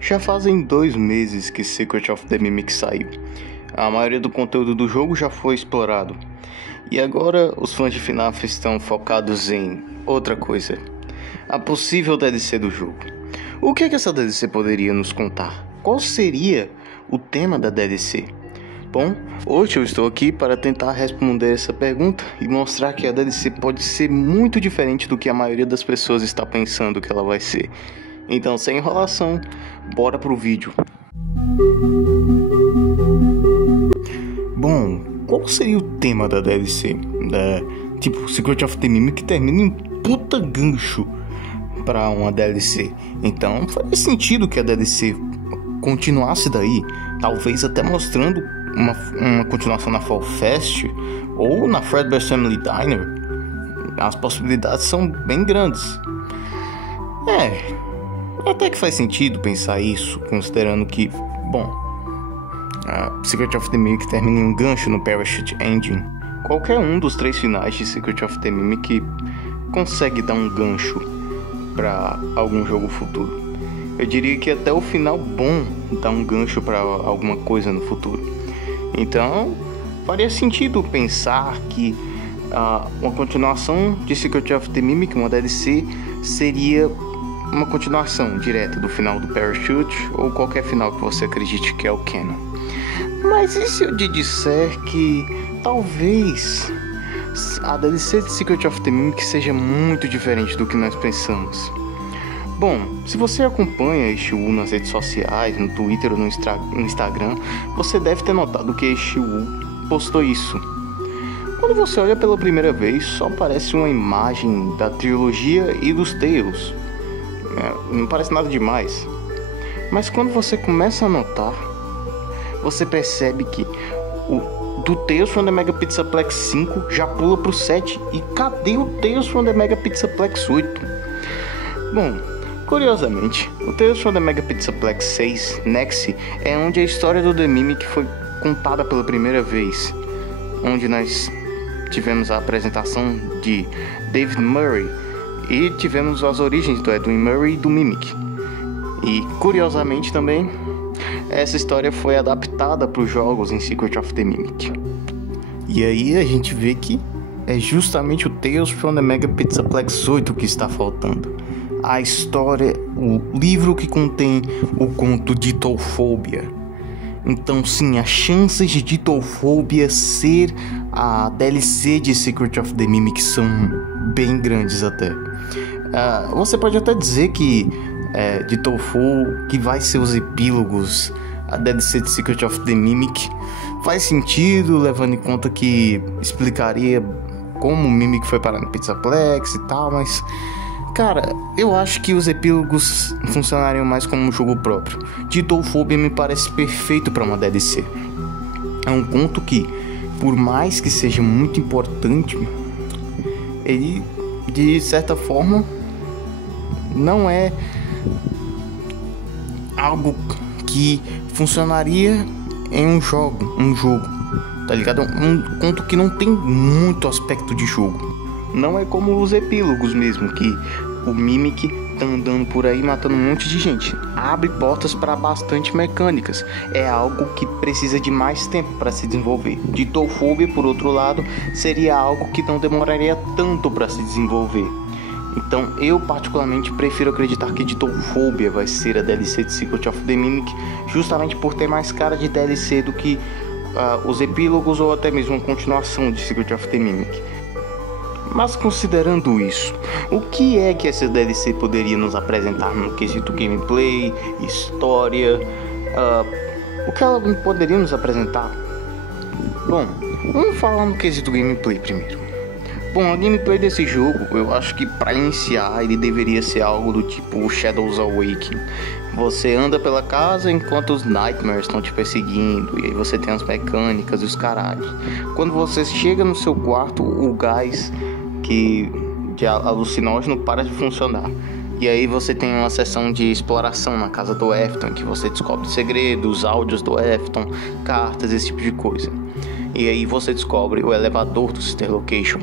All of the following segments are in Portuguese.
Já fazem 2 meses que Secret of the Mimic saiu. A maioria do conteúdo do jogo já foi explorado. E agora os fãs de FNAF estão focados em outra coisa. A possível DLC do jogo. O que essa DLC poderia nos contar? Qual seria o tema da DLC? Bom, hoje eu estou aqui para tentar responder essa pergunta e mostrar que a DLC pode ser muito diferente do que a maioria das pessoas está pensando que ela vai ser. Então, sem enrolação, bora pro vídeo. Bom, qual seria o tema da DLC? Tipo, Secret of the Mimic termina em puta gancho para uma DLC. Então, faria sentido que a DLC continuasse daí, talvez até mostrando uma continuação na Fall Fest ou na Fredbear's Family Diner. As possibilidades são bem grandes. Até que faz sentido pensar isso, considerando que, bom, a Secret of the Mimic termina em um gancho no Parachute Engine. Qualquer um dos 3 finais de Secret of the Mimic consegue dar um gancho para algum jogo futuro. Eu diria que até o final bom dá um gancho para alguma coisa no futuro. Então, faria sentido pensar que uma continuação de Secret of the Mimic, uma DLC, seria uma continuação direta do final do Parachute ou qualquer final que você acredite que é o canon. Mas e se eu te disser que talvez a DLC de Secret of the Mimic seja muito diferente do que nós pensamos? Bom, se você acompanha a Ishiwu nas redes sociais, no Twitter ou no Instagram, você deve ter notado que a Ishiwu postou isso. Quando você olha pela primeira vez, só aparece uma imagem da trilogia e dos Tales. Não parece nada demais. Mas quando você começa a notar, você percebe que do Tales from the Megapixelplex 5 já pula pro 7. E cadê o Tales from the Megapixelplex 8? Bom, curiosamente, o Tales from the Megapixelplex 6, Nexi, é onde a história do The Mimic foi contada pela primeira vez, onde nós tivemos a apresentação de David Murray e tivemos as origens do Edwin Murray e do Mimic. E curiosamente também, essa história foi adaptada para os jogos em Secret of the Mimic. E aí a gente vê que é justamente o Tales from the Megapixelplex 8 que está faltando. A história, o livro que contém o conto Ditophobia. Então sim, as chances de Ditophobia ser a DLC de Secret of the Mimic são bem grandes até. Você pode até dizer que Ditophobia, que vai ser os epílogos, a DLC de Secret of the Mimic, faz sentido, levando em conta que explicaria como o Mimic foi parar no Pixelplex e tal, mas cara, eu acho que os epílogos funcionariam mais como um jogo próprio. Ditophobia me parece perfeito para uma DLC. É um conto que, por mais que seja muito importante, ele, de certa forma, não é algo que funcionaria em um jogo, tá ligado? Um conto que não tem muito aspecto de jogo. Não é como os epílogos mesmo, que o Mimic tá andando por aí matando um monte de gente. Abre portas para bastante mecânicas. É algo que precisa de mais tempo para se desenvolver. Ditophobia, por outro lado, seria algo que não demoraria tanto para se desenvolver. Então eu particularmente prefiro acreditar que Ditophobia vai ser a DLC de Secret of the Mimic, justamente por ter mais cara de DLC do que os epílogos ou até mesmo uma continuação de Secret of the Mimic. Mas considerando isso, o que é que essa DLC poderia nos apresentar no quesito gameplay, história? O que ela poderia nos apresentar? Bom, vamos falar no quesito gameplay primeiro. Bom, a gameplay desse jogo, eu acho que para iniciar ele deveria ser algo do tipo Shadows Awakening. Você anda pela casa enquanto os Nightmares estão te perseguindo, e aí você tem as mecânicas e os caralhos. Quando você chega no seu quarto, o gás de alucinógeno para de funcionar. E aí você tem uma sessão de exploração na casa do Afton, que você descobre segredos, áudios do Afton, cartas, esse tipo de coisa. E aí você descobre o elevador do Sister Location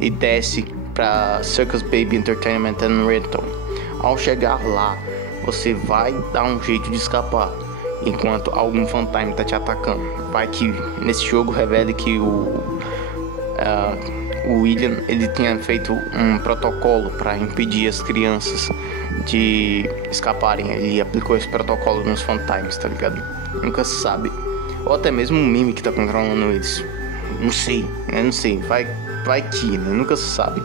e desce para Circus Baby Entertainment and Rental. Ao chegar lá, você vai dar um jeito de escapar enquanto algum Phantasm tá te atacando. Vai que nesse jogo revele que o William, ele tinha feito um protocolo para impedir as crianças de escaparem. Ele aplicou esse protocolo nos Phantasms, tá ligado? Nunca se sabe. Ou até mesmo o Mimic tá controlando eles. Não sei, né? Não sei. Vai que, né? Nunca se sabe.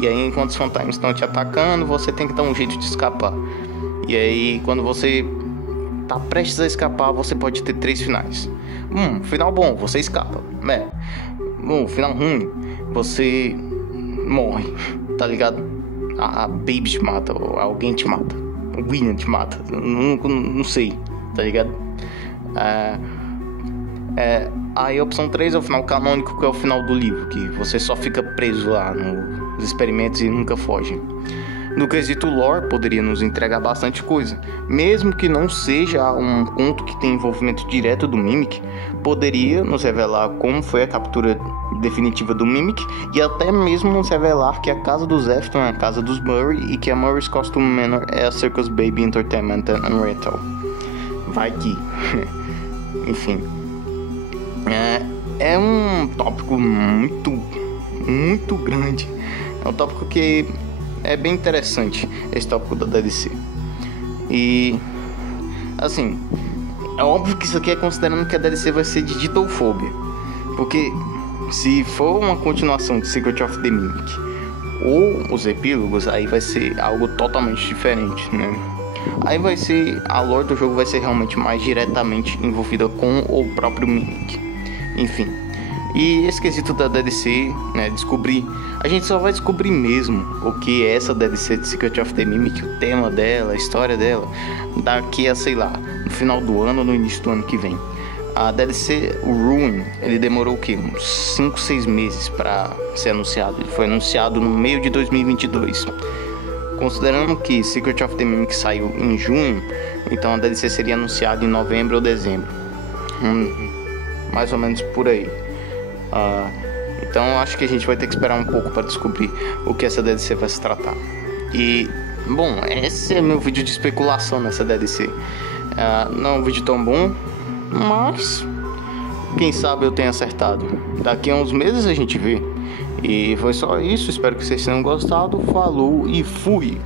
E aí, enquanto os Phantasms estão te atacando, você tem que dar um jeito de escapar. E aí, quando você tá prestes a escapar, você pode ter 3 finais. Final bom, você escapa. Final ruim, você morre, tá ligado? A Baby te mata, ou alguém te mata, o William te mata, não sei, tá ligado? Aí a opção 3 é o final canônico, que é o final do livro, que você só fica preso lá nos experimentos e nunca foge. No quesito lore, poderia nos entregar bastante coisa. Mesmo que não seja um conto que tem envolvimento direto do Mimic, poderia nos revelar como foi a captura definitiva do Mimic, e até mesmo nos revelar que a casa dos Afton é a casa dos Murray, e que a Murray's Costume Manor é a Circus Baby Entertainment and Rental. Vai que... Enfim... É um tópico muito grande. É um tópico que... é bem interessante, esse tópico da DLC. E assim, é óbvio que isso aqui é considerando que a DLC vai ser de Digitalphobia, porque se for uma continuação de Secret of the Mimic ou os epílogos, aí vai ser algo totalmente diferente, né? Aí vai ser, a lore do jogo vai ser realmente mais diretamente envolvida com o próprio Mimic. Enfim, e esse quesito da DLC, né, a gente só vai descobrir mesmo o que é essa DLC de Secret of the Mimic, o tema dela, a história dela, daqui a, sei lá, no final do ano ou no início do ano que vem. A DLC, o Ruin, ele demorou o quê? Uns 5, 6 meses para ser anunciado. Ele foi anunciado no meio de 2022. Considerando que Secret of the Mimic saiu em junho, então a DLC seria anunciada em novembro ou dezembro. Mais ou menos por aí. Então acho que a gente vai ter que esperar um pouco para descobrir o que essa DLC vai se tratar. E, bom, esse é meu vídeo de especulação nessa DLC. Não é um vídeo tão bom, mas quem sabe eu tenha acertado. Daqui a uns meses a gente vê. E foi só isso, espero que vocês tenham gostado. Falou e fui!